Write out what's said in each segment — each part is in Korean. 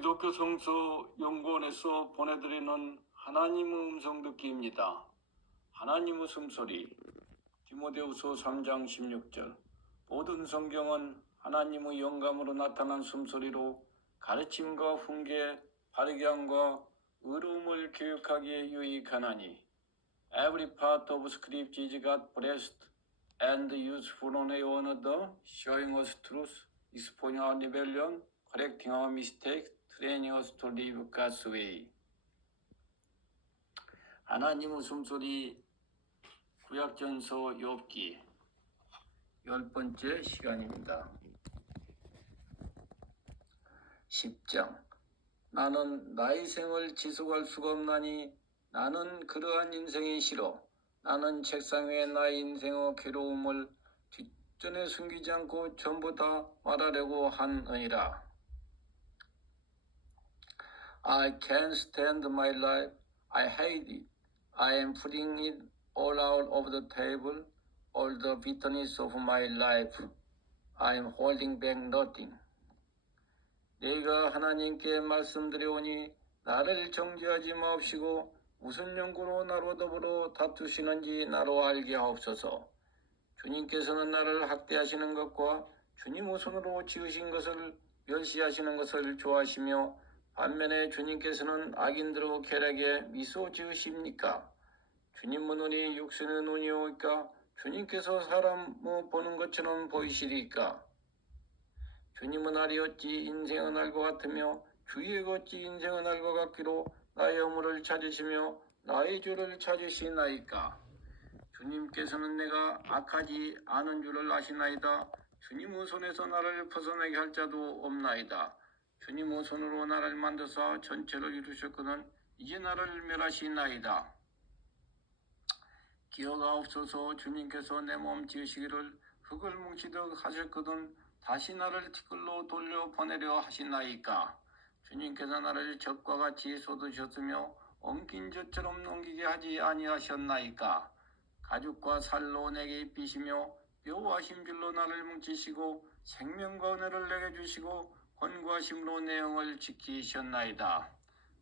기독교 성서 연구원에서 보내드리는 하나님의 음성 듣기입니다. 하나님의 숨소리 디모데후서 3장 16절 모든 성경은 하나님의 영감으로 나타난 숨소리로 가르침과 훈계, 바르게 함과 의로움을 교육하기에 유익하나니 Every part of scripture is God blessed and useful on one another, showing us truth, exposing our rebellion, correcting our mistakes, live God's way. 하나님의 숨소리 구약전서 욥기 열 번째 시간입니다. 10장 나는 나의 생을 지속할 수가 없나니 나는 그러한 인생이 싫어 나는 책상 위에 나의 인생의 괴로움을 뒷전에 숨기지 않고 전부 다 말하려고 하느니라. I can't stand my life. I hate it. I am putting it all out of the table, all the bitterness of my life. I am holding back nothing. 내가 하나님께 말씀드려오니 나를 정죄하지 마옵시고 무슨 연구로 나로 더불어 다투시는지 나로 알게 하옵소서. 주님께서는 나를 학대하시는 것과 주님의 손으로 지으신 것을 멸시하시는 것을 좋아하시며 반면에 주님께서는 악인들의 쾌락에 미소 지으십니까? 주님의 눈이 육신의 눈이오니까 주님께서 사람의 보는 것처럼 보이시리까? 주님은 어찌 인생의 날과 같으며 주의 어찌 인생의 날과 같기로 나의 허물을 찾으시며 나의 죄를 찾으시나이까? 주님께서는 내가 악하지 않은 줄을 아시나이다. 주님의 손에서 나를 벗어나게 할 자도 없나이다. 주님의 손으로 나를 만드사 전체를 이루셨거든 이제 나를 멸하시나이다. 기어가옵소서 주님께서 내 몸 지으시기를 흙을 뭉치듯 하셨거든 다시 나를 티끌로 돌려 보내려 하시나이까. 주님께서 나를 적과 같이 쏟으셨으며 엉킨 젖처럼 넘기게 하지 아니하셨나이까. 가죽과 살로 내게 입히시며 뼈와 힘줄로 나를 뭉치시고 생명과 은혜를 내게 주시고 권고하심으로 내 영을 지키셨나이다.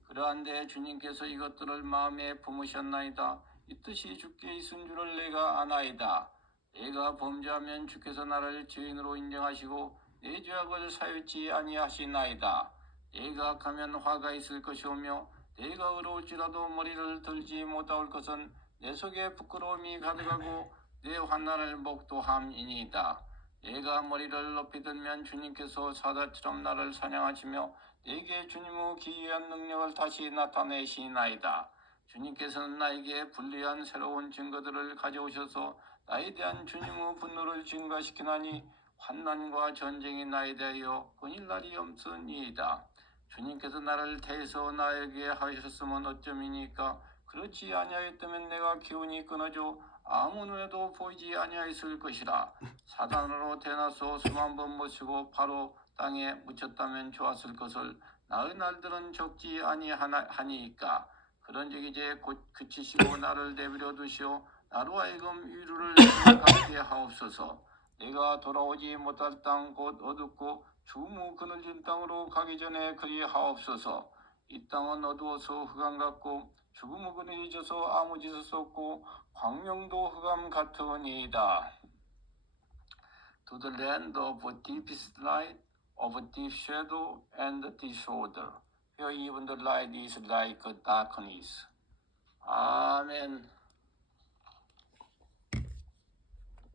그러한데 주님께서 이것들을 마음에 품으셨나이다. 이 뜻이 주께 있은 줄을 내가 아나이다. 내가 범죄하면 주께서 나를 죄인으로 인정하시고 내 죄악을 사유치 아니하시나이다. 내가 악하면 화가 있을 것이오며 내가 의로울지라도 머리를 들지 못할 것은 내 속에 부끄러움이 가득하고 내 환난을 목도함이니이다. 내가 머리를 높이 들면 주님께서 사자처럼 나를 사냥하시며 내게 주님의 기이한 능력을 다시 나타내시나이다. 주님께서는 나에게 불리한 새로운 증거들을 가져오셔서 나에 대한 주님의 분노를 증가시키나니 환난과 전쟁이 나에 대하여 끊일 날이 없으니이다. 주님께서 나를 대해서 나에게 하셨으면 어쩌미니까 그렇지 아니하였다면 내가 기운이 끊어져 아무 눈에도 보이지 아니하였을 것이라 사단으로 태어나서 수만 번 모시고 바로 땅에 묻혔다면 좋았을 것을 나의 날들은 적지 아니하니까. 그런즉 이제 곧 그치시고 나를 내버려 두시오. 나로 하여금 위로를 갖게 하옵소서. 내가 돌아오지 못할 땅 곧 어둡고 주무 그늘진 땅으로 가기 전에 그리 하옵소서. 이 땅은 어두워서 흑암 같고 죽음의 그늘이 져서 아무 짓을 수 없고 광명도 흑암 같으니이다. To the land of deepest light, of deep shadow and disorder, where even the light is like darkness. 아멘.